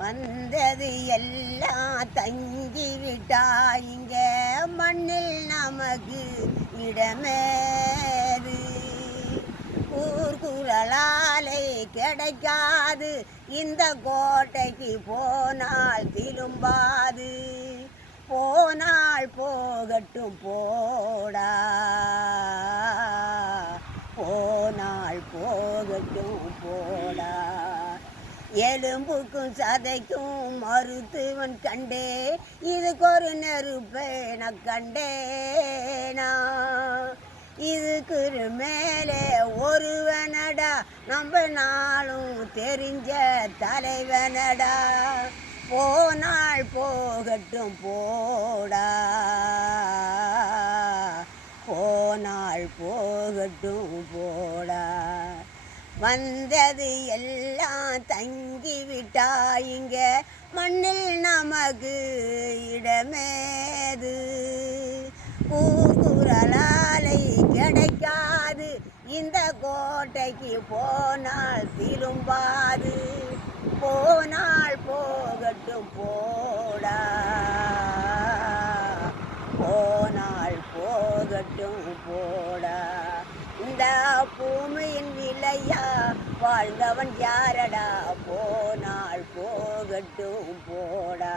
வந்தது எல்லாம் தங்கிவிட்டாய் இங்க மண்ணில் நமக்கு இடமேது. கூர்குரலாலை கிடைக்காது இந்த கோட்டைக்கு போனால் திரும்பாது. போனால் போகட்டும் போடா, போனால் போகட்டும் போடா. எலும்புக்கும் சதைக்கும் மருத்துவன் கண்டே, இதுக்கு ஒரு நெருப்பை நான் கண்டேனா. இதுக்கு மேலே ஒருவனடா நம்ம நாளும் தெரிஞ்ச தலைவனடா. போனால் போகட்டும் போடா, போனால் போகட்டும் போடா. வந்தது எல்லாம் தங்கிவிட்டாயிங்க மண்ணில் நமக்கு இடமேது. கூக்குரலாலை கிடைக்காது இந்த கோட்டைக்கு போனால் திரும்பாது. போனால் போகட்டும் போடா, போனால் போகட்டும் போடா. இந்த பூமியின் விலையா வாழ்ந்தவன் யாரடா. போனால் போகட்டும் போடா.